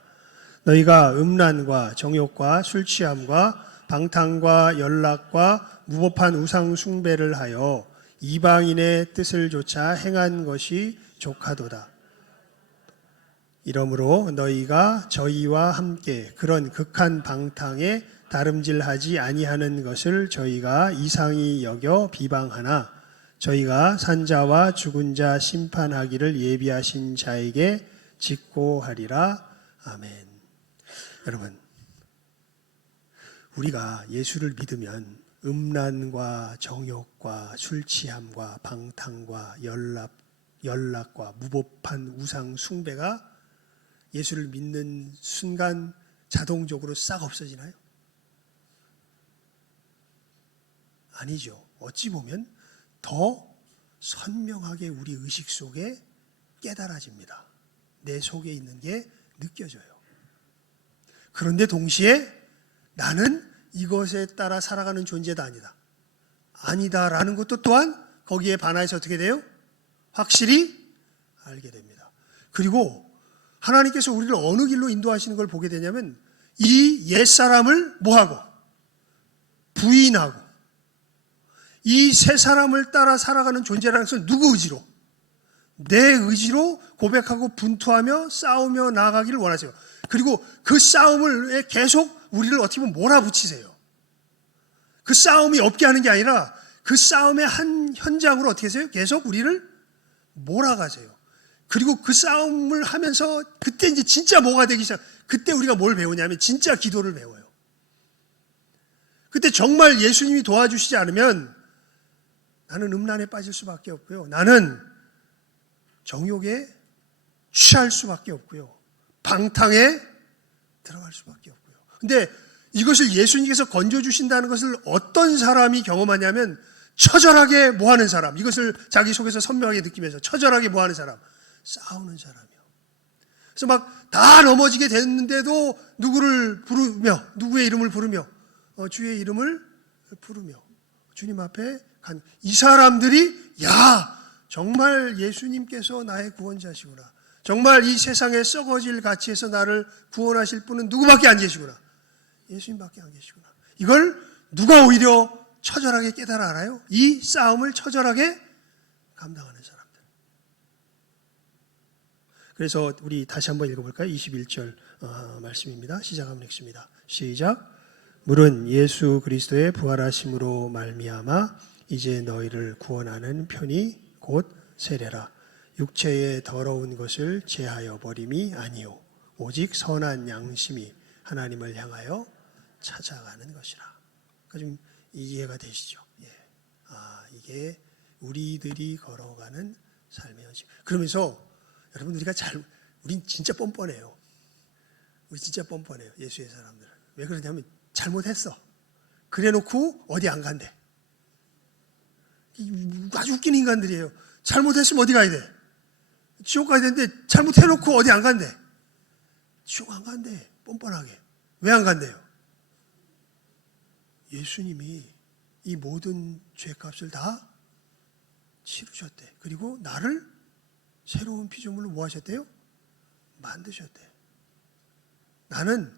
너희가 음란과 정욕과 술 취함과 방탕과 연락과 무법한 우상 숭배를 하여 이방인의 뜻을 좇아 행한 것이 족하도다. 이러므로 너희가 저희와 함께 그런 극한 방탕에 다름질하지 아니하는 것을 저희가 이상히 여겨 비방하나, 저희가 산자와 죽은 자 심판하기를 예비하신 자에게 직고하리라. 아멘. 여러분, 우리가 예수를 믿으면 음란과 정욕과 술 취함과 방탕과 연락과 무법한 우상 숭배가 예수를 믿는 순간 자동적으로 싹 없어지나요? 아니죠. 어찌 보면 더 선명하게 우리 의식 속에 깨달아집니다. 내 속에 있는 게 느껴져요. 그런데 동시에 나는 이것에 따라 살아가는 존재가 아니다라는 것도 또한 거기에 반하여서 어떻게 돼요? 확실히 알게 됩니다. 그리고 하나님께서 우리를 어느 길로 인도하시는 걸 보게 되냐면, 이 옛사람을 뭐하고? 부인하고 이 새 사람을 따라 살아가는 존재라는 것은 누구 의지로? 내 의지로 고백하고 분투하며 싸우며 나아가기를 원하세요. 그리고 그 싸움을 계속 우리를 어떻게 보면 몰아붙이세요. 그 싸움이 없게 하는 게 아니라 그 싸움의 한 현장으로 어떻게 하세요? 계속 우리를 몰아가세요. 그리고 그 싸움을 하면서 그때 이제 진짜 뭐가 되기 시작. 그때 우리가 뭘 배우냐면 진짜 기도를 배워요. 그때 정말 예수님이 도와주시지 않으면 나는 음란에 빠질 수밖에 없고요. 나는 정욕에 취할 수밖에 없고요. 방탕에 들어갈 수밖에 없고요. 근데 이것을 예수님께서 건져주신다는 것을 어떤 사람이 경험하냐면 처절하게 뭐하는 사람, 이것을 자기 속에서 선명하게 느끼면서 처절하게 뭐하는 사람, 싸우는 사람이요. 그래서 막 다 넘어지게 됐는데도 누구를 부르며, 누구의 이름을 부르며, 주의 이름을 부르며 주님 앞에 간 이 사람들이 야, 정말 예수님께서 나의 구원자시구나. 정말 이 세상에 썩어질 가치에서 나를 구원하실 분은 누구밖에 안 계시구나. 예수님밖에 안 계시구나. 이걸 누가 오히려 처절하게 깨달아 알아요? 이 싸움을 처절하게 감당하는 사람들. 그래서 우리 다시 한번 읽어볼까요? 21절 말씀입니다. 시작하면 읽습니다. 시작. 물은 예수 그리스도의 부활하심으로 말미암아 이제 너희를 구원하는 편이 곧 세례라. 육체의 더러운 것을 제하여 버림이 아니요 오직 선한 양심이 하나님을 향하여 찾아가는 것이라. 그러니까 좀 이해가 되시죠? 예. 이게 우리들이 걸어가는 삶의 현실. 그러면서 여러분 우린 진짜 뻔뻔해요. 우리 진짜 뻔뻔해요. 예수의 사람들은. 왜 그러냐면 잘못했어. 그래놓고 어디 안 간대. 아주 웃기는 인간들이에요. 잘못했으면 어디 가야 돼? 지옥 가야 되는데 잘못해놓고 어디 안 간대. 지옥 안 간대. 뻔뻔하게. 왜 안 간대요? 예수님이 이 모든 죄값을 다 치르셨대. 그리고 나를 새로운 피조물로 뭐 하셨대요? 만드셨대. 나는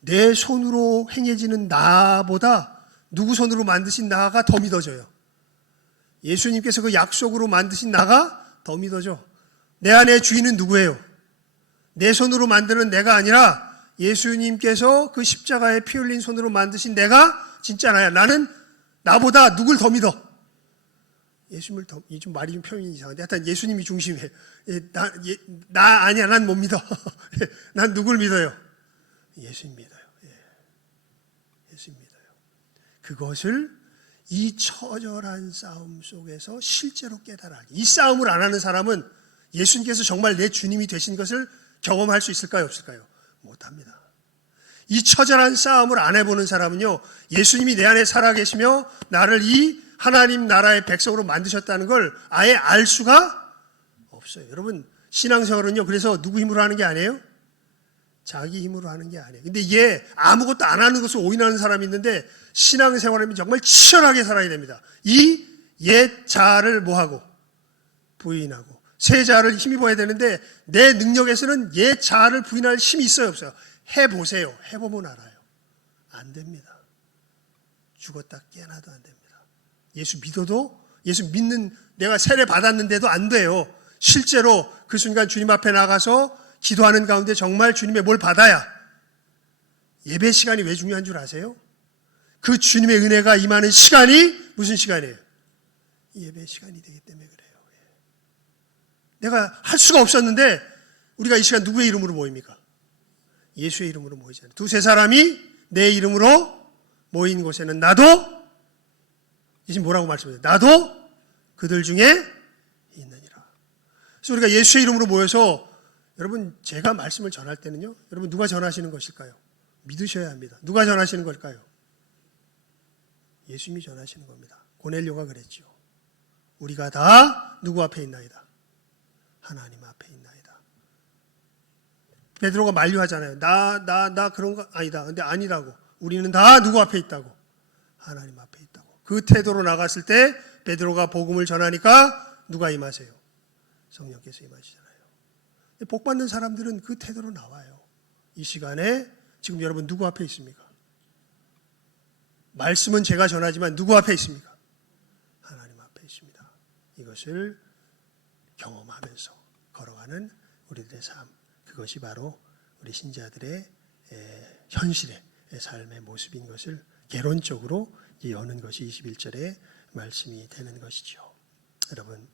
내 손으로 행해지는 나보다 누구 손으로 만드신 나가 더 믿어져요. 예수님께서 그 약속으로 만드신 나가 더 믿어져. 내 안에 주인은 누구예요? 내 손으로 만드는 내가 아니라 예수님께서 그 십자가에 피 흘린 손으로 만드신 내가 진짜 나야. 나는 나보다 누굴 더 믿어? 예수님을 더, 좀 말이 좀 표현이 이상한데 하여튼 예수님이 중심이에요. 나 아니야. 난 못 믿어. 난 누굴 믿어요? 예수님 믿어요. 예수님 믿어요. 그것을 이 처절한 싸움 속에서 실제로 깨달아. 이 싸움을 안 하는 사람은 예수님께서 정말 내 주님이 되신 것을 경험할 수 있을까요? 없을까요? 못합니다. 이 처절한 싸움을 안 해보는 사람은요, 예수님이 내 안에 살아계시며 나를 이 하나님 나라의 백성으로 만드셨다는 걸 아예 알 수가 없어요. 여러분, 신앙생활은요, 그래서 누구 힘으로 하는 게 아니에요? 자기 힘으로 하는 게 아니에요. 근데 이게 아무것도 안 하는 것을 오인하는 사람이 있는데 신앙생활하면 정말 치열하게 살아야 됩니다. 이 옛 자아를 뭐하고? 부인하고. 새 자아를 힘입어야 되는데 내 능력에서는 옛 자아를 부인할 힘이 있어요, 없어요? 해보세요. 해보면 알아요. 안 됩니다. 죽었다 깨어나도 안 됩니다. 예수 믿어도, 예수 믿는, 내가 세례 받았는데도 안 돼요. 실제로 그 순간 주님 앞에 나가서 기도하는 가운데 정말 주님의 뭘 받아야. 예배 시간이 왜 중요한 줄 아세요? 그 주님의 은혜가 임하는 시간이 무슨 시간이에요? 예배 시간이 되기 때문에 그래요. 내가 할 수가 없었는데 우리가 이 시간 누구의 이름으로 모입니까? 예수의 이름으로 모이잖아요. 두세 사람이 내 이름으로 모인 곳에는 나도, 이제 뭐라고 말씀해요? 나도 그들 중에 있느니라. 그래서 우리가 예수의 이름으로 모여서, 여러분 제가 말씀을 전할 때는요, 여러분 누가 전하시는 것일까요? 믿으셔야 합니다. 누가 전하시는 걸까요? 예수님이 전하시는 겁니다. 고넬료가 그랬죠. 우리가 다 누구 앞에 있나이다? 하나님 앞에 있나이다. 베드로가 만류하잖아요. 나 그런 거 아니다. 근데 아니라고. 우리는 다 누구 앞에 있다고? 하나님 앞에 있다고. 그 태도로 나갔을 때 베드로가 복음을 전하니까 누가 임하세요? 성령께서 임하시잖아요. 복 받는 사람들은 그 태도로 나와요. 이 시간에 지금 여러분 누구 앞에 있습니까? 말씀은 제가 전하지만 누구 앞에 있습니까? 하나님 앞에 있습니다. 이것을 경험하면서 걸어가는 우리들의 삶, 그것이 바로 우리 신자들의 현실의 삶의 모습인 것을 개론적으로 여는 것이 21절의 말씀이 되는 것이죠. 여러분,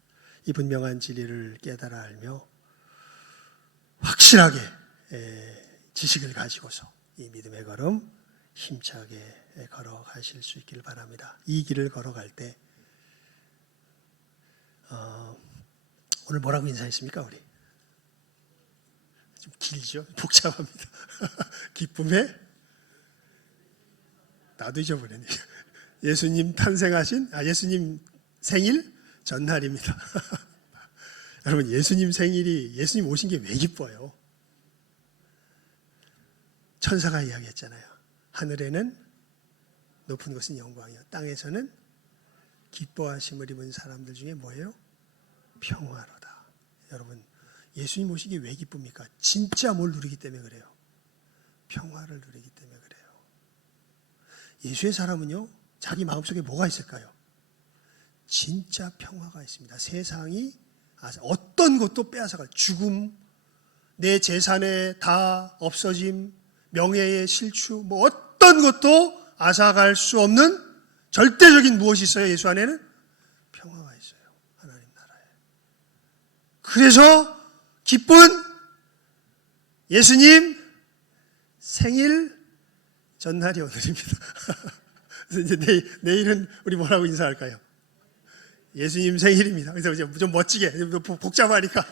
이 분명한 진리를 깨달아 알며 확실하게 지식을 가지고서 이 믿음의 걸음 힘차게 걸어가실 수 있기를 바랍니다. 이 길을 걸어갈 때 오늘 뭐라고 인사했습니까? 우리 좀 길죠? 복잡합니다. 기쁨의 나도 잊어버렸네. 예수님 탄생하신 예수님 생일 전날입니다. 여러분 예수님 생일이 예수님 오신 게 왜 기뻐요? 천사가 이야기했잖아요. 하늘에는 높은 곳은 영광이요 땅에서는 기뻐하심을 입은 사람들 중에 뭐예요? 평화로다. 여러분 예수님 오신 게 왜 기쁩니까? 진짜 뭘 누리기 때문에 그래요. 평화를 누리기 때문에 그래요. 예수의 사람은요 자기 마음속에 뭐가 있을까요? 진짜 평화가 있습니다. 세상이 어떤 것도 빼앗아갈 죽음, 내 재산의 다 없어짐, 명예의 실추, 뭐 어떤 것도 앗아갈 수 없는 절대적인 무엇이 있어요? 예수 안에는 평화가 있어요. 하나님 나라에. 그래서 기쁜 예수님 생일 전날이 오늘입니다. 그래서 이제 내일은 우리 뭐라고 인사할까요? 예수님 생일입니다. 그래서 이제 좀 멋지게 복잡하니까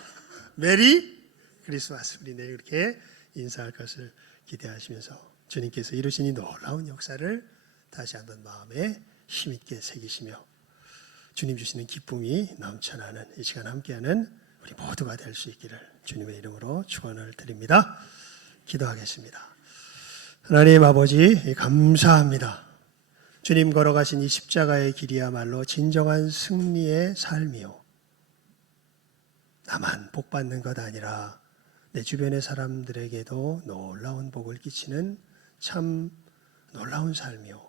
메리 크리스마스 우리 내일 이렇게 인사할 것을 기대하시면서 주님께서 이루신 이 놀라운 역사를 다시 한번 마음에 힘있게 새기시며 주님 주시는 기쁨이 넘쳐나는 이 시간 함께하는 우리 모두가 될 수 있기를 주님의 이름으로 축원을 드립니다. 기도하겠습니다. 하나님 아버지 감사합니다. 주님 걸어가신 이 십자가의 길이야말로 진정한 승리의 삶이요 나만 복받는 것 아니라 내 주변의 사람들에게도 놀라운 복을 끼치는 참 놀라운 삶이요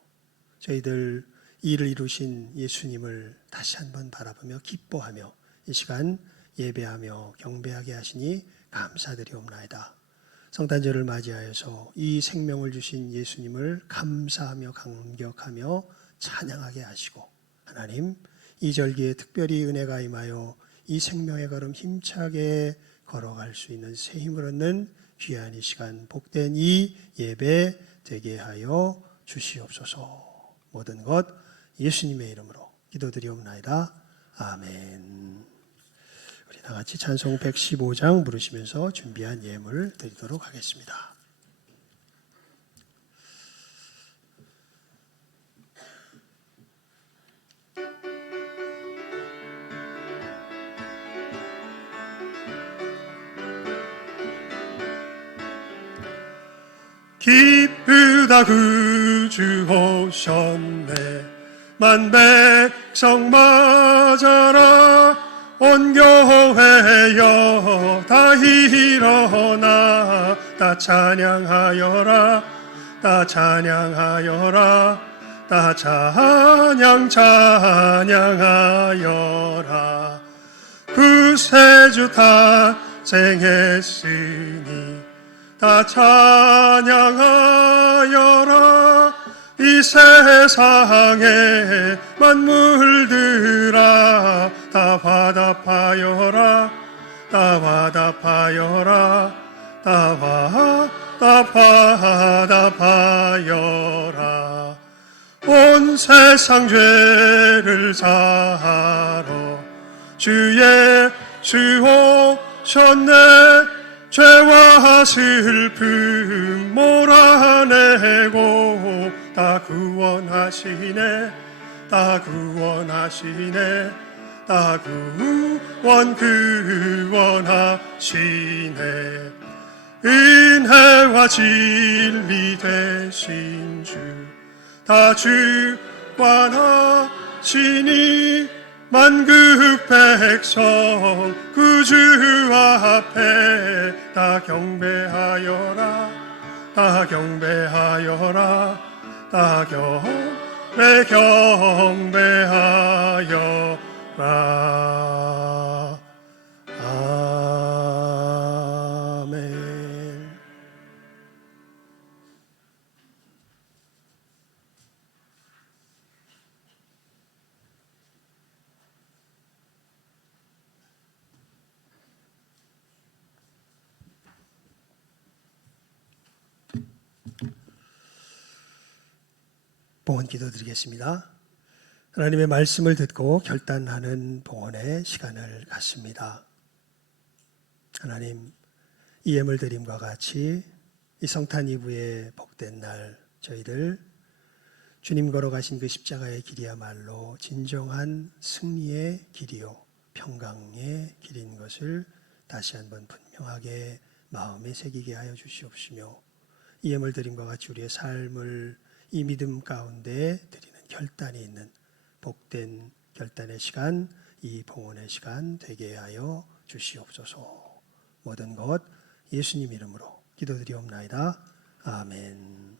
저희들 이 일을 이루신 예수님을 다시 한번 바라보며 기뻐하며 이 시간 예배하며 경배하게 하시니 감사드리옵나이다. 성탄절을 맞이하여서 이 생명을 주신 예수님을 감사하며 감격하며 찬양하게 하시고 하나님 이 절기에 특별히 은혜가 임하여 이 생명의 걸음 힘차게 걸어갈 수 있는 새 힘을 얻는 귀한 이 시간 복된 이 예배 되게 하여 주시옵소서. 모든 것 예수님의 이름으로 기도드리옵나이다. 아멘. 우리 다 같이 찬송 115장 부르시면서 준비한 예물 드리도록 하겠습니다. 기쁘다 구주 오셨네 만백성 맞아라 온 교회여 다 일어나 다 찬양하여라 다 찬양하여라 다 찬양하여라 구세주 탄생했으니 다 찬양하여라 이 세상의 만물들아 다 화답하여라 다 화답하여라 다 화답하여라 온 세상 죄를 사하러 주 예수 오셨네 죄와 슬픔 몰아내고 다 구원하시네 다 구원하시네 다 구원하시네 은혜와 진리 되신 주 다 주관하시니 만국 백성 구주 앞에 다 경배하여라 다 경배하여라 다 경배하여라 아멘. 봉헌 기도드리겠습니다. 하나님의 말씀을 듣고 결단하는 봉헌의 시간을 갖습니다. 하나님, 이 예물 드림과 같이 이 성탄 이브의 복된 날 저희들 주님 걸어가신 그 십자가의 길이야말로 진정한 승리의 길이요 평강의 길인 것을 다시 한번 분명하게 마음에 새기게 하여 주시옵시며, 이 예물 드림과 같이 우리의 삶을 이 믿음 가운데 드리는 결단이 있는 복된 결단의 시간, 이 봉헌의 시간 되게 하여 주시옵소서. 모든 것 예수님 이름으로 기도드리옵나이다. 아멘.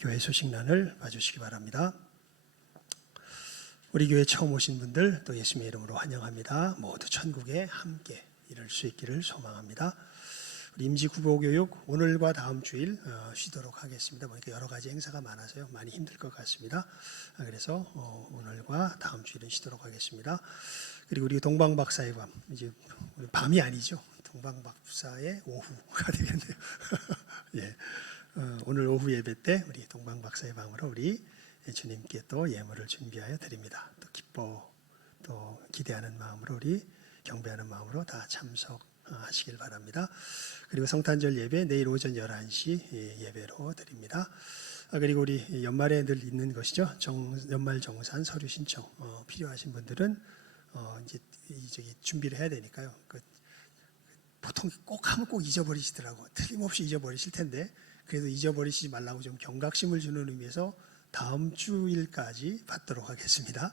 교회 소식란을 봐주시기 바랍니다. 우리 교회 처음 오신 분들 또 예수님의 이름으로 환영합니다. 모두 천국에 함께 이룰 수 있기를 소망합니다. 우리 임지 구보교육 오늘과 다음 주일 쉬도록 하겠습니다. 보니까 여러 가지 행사가 많아서요 많이 힘들 것 같습니다. 그래서 오늘과 다음 주일은 쉬도록 하겠습니다. 그리고 우리 동방박사의 밤, 이제 밤이 아니죠. 동방박사의 오후가 되겠네요. 예, 오늘 오후 예배 때 우리 동방박사의 밤으로 우리 주님께 또 예물을 준비하여 드립니다. 또 기뻐 또 기대하는 마음으로 우리 경배하는 마음으로 다 참석하시길 바랍니다. 그리고 성탄절 예배 내일 오전 11시 예배로 드립니다. 그리고 우리 연말에 늘 있는 것이죠. 연말 정산 서류 신청 필요하신 분들은 이제 저기 준비를 해야 되니까요. 보통 꼭 하면 꼭 잊어버리시더라고. 틀림없이 잊어버리실 텐데 그래도 잊어버리시지 말라고 좀 경각심을 주는 의미에서 다음 주일까지 받도록 하겠습니다.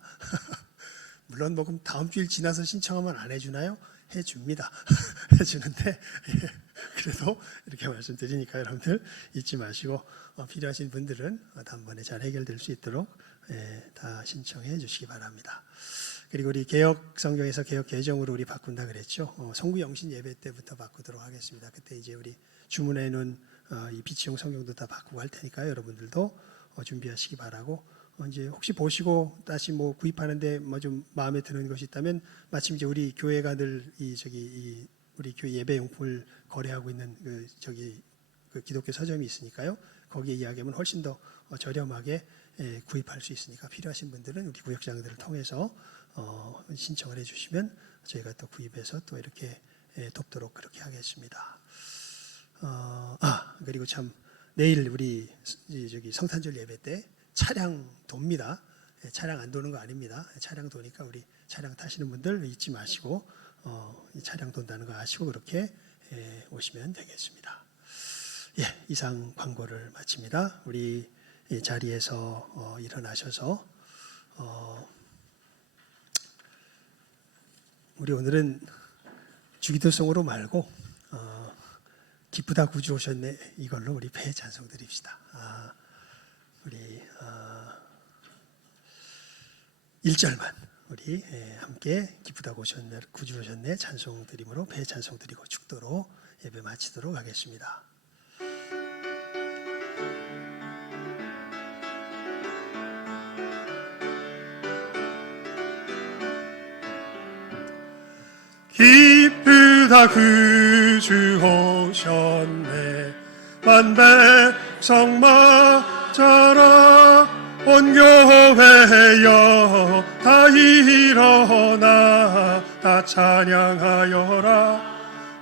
물론 뭐 그럼 다음 주일 지나서 신청하면 안 해주나요? 해줍니다. 해주는데 그래도 이렇게 말씀드리니까 여러분들 잊지 마시고 필요하신 분들은 단번에 잘 해결될 수 있도록 다 신청해 주시기 바랍니다. 그리고 우리 개혁 성경에서 개혁 개정으로 우리 바꾼다 그랬죠. 성구 영신 예배 때부터 바꾸도록 하겠습니다. 그때 이제 우리 주문해 놓은 이 비치용 성경도 다 바꾸고 할 테니까요. 여러분들도 준비하시기 바라고, 이제 혹시 보시고 다시 뭐 구입하는데 뭐 좀 마음에 드는 것이 있다면 마침 이제 우리 교회가 늘 우리 교회 예배 용품을 거래하고 있는 그 기독교 서점이 있으니까요. 거기에 이야기하면 훨씬 더 저렴하게 구입할 수 있으니까 필요하신 분들은 우리 구역장들을 통해서 신청을 해주시면 저희가 또 구입해서 또 이렇게 돕도록 그렇게 하겠습니다. 그리고 참 내일 우리 성탄절 예배 때 차량 돕니다. 차량 안 도는 거 아닙니다. 차량 도니까 우리 차량 타시는 분들 잊지 마시고 이 차량 돈다는 거 아시고 그렇게 오시면 되겠습니다. 이상 광고를 마칩니다. 우리 이 자리에서 일어나셔서 우리 오늘은 주기도송으로 말고 기쁘다 구주 오셨네 이걸로 우리 배 찬송 드립시다. 우리 1절만 우리 함께 기쁘다 구주 오셨네 찬송 드림으로 배 찬송 드리고 축도로 예배 마치도록 하겠습니다. 기쁘다 구주 오셨네 만백성 맞아라 온 교회여 다 일어나 다 찬양하여라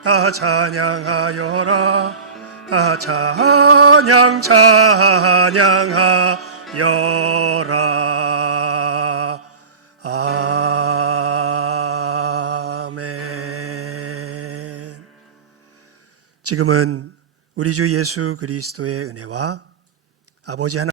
다 찬양하여라 다 찬양하여라. 아멘. 지금은 우리 주 예수 그리스도의 은혜와 아버지 하나님